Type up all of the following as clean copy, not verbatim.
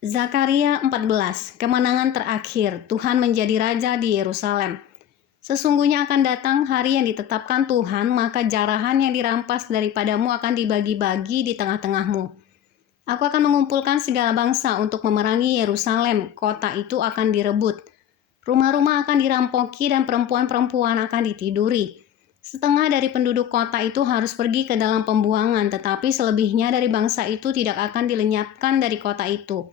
Zakaria 14, kemenangan terakhir, Tuhan menjadi raja di Yerusalem. Sesungguhnya akan datang hari yang ditetapkan Tuhan, maka jarahan yang dirampas daripadamu akan dibagi-bagi di tengah-tengahmu. Aku akan mengumpulkan segala bangsa untuk memerangi Yerusalem, kota itu akan direbut. Rumah-rumah akan dirampoki dan perempuan-perempuan akan ditiduri. Setengah dari penduduk kota itu harus pergi ke dalam pembuangan, tetapi selebihnya dari bangsa itu tidak akan dilenyapkan dari kota itu.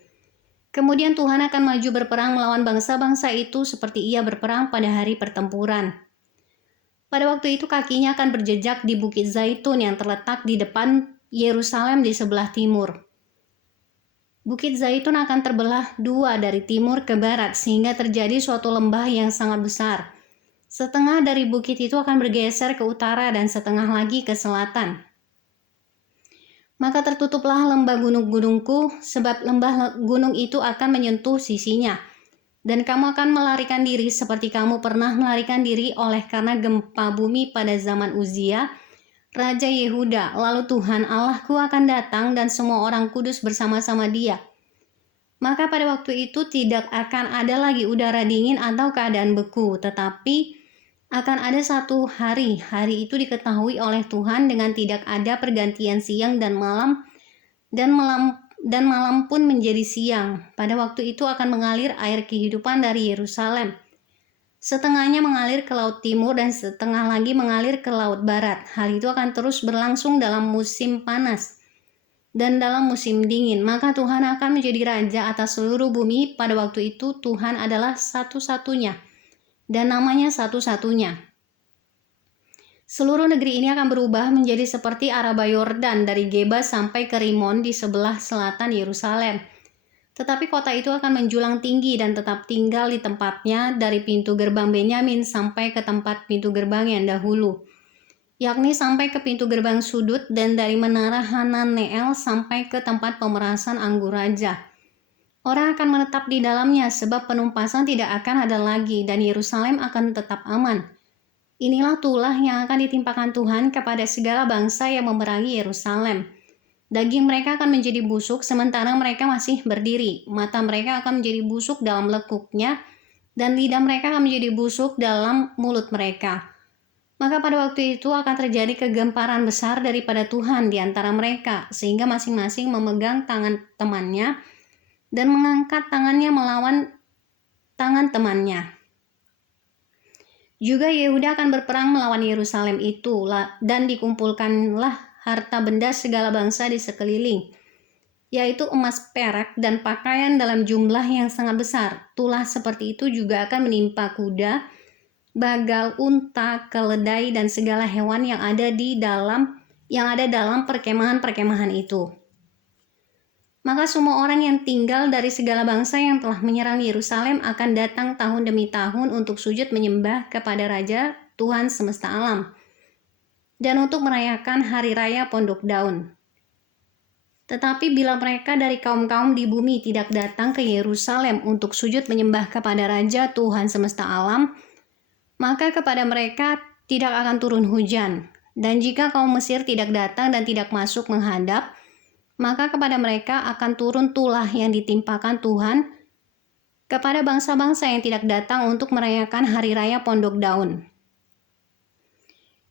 Kemudian Tuhan akan maju berperang melawan bangsa-bangsa itu seperti ia berperang pada hari pertempuran. Pada waktu itu kakinya akan berjejak di Bukit Zaitun yang terletak di depan Yerusalem di sebelah timur. Bukit Zaitun akan terbelah dua dari timur ke barat sehingga terjadi suatu lembah yang sangat besar. Setengah dari bukit itu akan bergeser ke utara dan setengah lagi ke selatan. Maka tertutuplah lembah gunung-gunungku, sebab lembah gunung itu akan menyentuh sisinya. Dan kamu akan melarikan diri seperti kamu pernah melarikan diri oleh karena gempa bumi pada zaman Uzia, Raja Yehuda. Lalu Tuhan Allahku akan datang dan semua orang kudus bersama-sama dia. Maka pada waktu itu tidak akan ada lagi udara dingin atau keadaan beku, tetapi akan ada satu hari itu diketahui oleh Tuhan dengan tidak ada pergantian siang dan malam, dan malam pun menjadi siang. Pada waktu itu akan mengalir air kehidupan dari Yerusalem. Setengahnya mengalir ke laut timur dan setengah lagi mengalir ke laut barat. Hal itu akan terus berlangsung dalam musim panas dan dalam musim dingin. Maka Tuhan akan menjadi raja atas seluruh bumi. Pada waktu itu Tuhan adalah satu-satunya dan namanya satu-satunya. Seluruh negeri ini akan berubah menjadi seperti Araba Yordan dari Geba sampai ke Rimon di sebelah selatan Yerusalem. Tetapi kota itu akan menjulang tinggi dan tetap tinggal di tempatnya dari pintu gerbang Benyamin sampai ke tempat pintu gerbang yang dahulu, yakni sampai ke pintu gerbang sudut dan dari menara Hananeel sampai ke tempat pemerasan anggur raja. Orang akan menetap di dalamnya sebab penumpasan tidak akan ada lagi dan Yerusalem akan tetap aman. Inilah tulah yang akan ditimpakan Tuhan kepada segala bangsa yang memerangi Yerusalem. Daging mereka akan menjadi busuk sementara mereka masih berdiri. Mata mereka akan menjadi busuk dalam lekuknya dan lidah mereka akan menjadi busuk dalam mulut mereka. Maka pada waktu itu akan terjadi kegemparan besar daripada Tuhan di antara mereka, sehingga masing-masing memegang tangan temannya dan mengangkat tangannya melawan tangan temannya. Juga Yehuda akan berperang melawan Yerusalem itu, dan dikumpulkanlah harta benda segala bangsa di sekeliling, yaitu emas, perak, dan pakaian dalam jumlah yang sangat besar. Tulah seperti itu juga akan menimpa kuda, bagal, unta, keledai, dan segala hewan yang ada dalam perkemahan-perkemahan itu. Maka semua orang yang tinggal dari segala bangsa yang telah menyerang Yerusalem akan datang tahun demi tahun untuk sujud menyembah kepada Raja Tuhan semesta alam dan untuk merayakan hari raya Pondok Daun. Tetapi bila mereka dari kaum-kaum di bumi tidak datang ke Yerusalem untuk sujud menyembah kepada Raja Tuhan semesta alam, maka kepada mereka tidak akan turun hujan. Dan jika kaum Mesir tidak datang dan tidak masuk menghadap, maka kepada mereka akan turun tulah yang ditimpakan Tuhan kepada bangsa-bangsa yang tidak datang untuk merayakan hari raya Pondok Daun.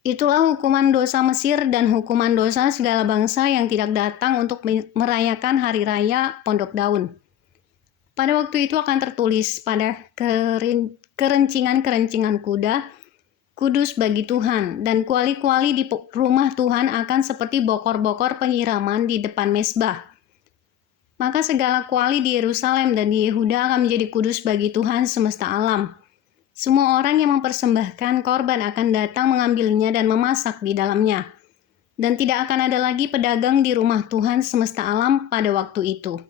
Itulah hukuman dosa Mesir dan hukuman dosa segala bangsa yang tidak datang untuk merayakan hari raya Pondok Daun. Pada waktu itu akan tertulis pada kerencingan-kerencingan kuda, kudus bagi Tuhan, dan kuali-kuali di rumah Tuhan akan seperti bokor-bokor penyiraman di depan mezbah. Maka segala kuali di Yerusalem dan di Yehuda akan menjadi kudus bagi Tuhan semesta alam. Semua orang yang mempersembahkan korban akan datang mengambilnya dan memasak di dalamnya. Dan tidak akan ada lagi pedagang di rumah Tuhan semesta alam pada waktu itu.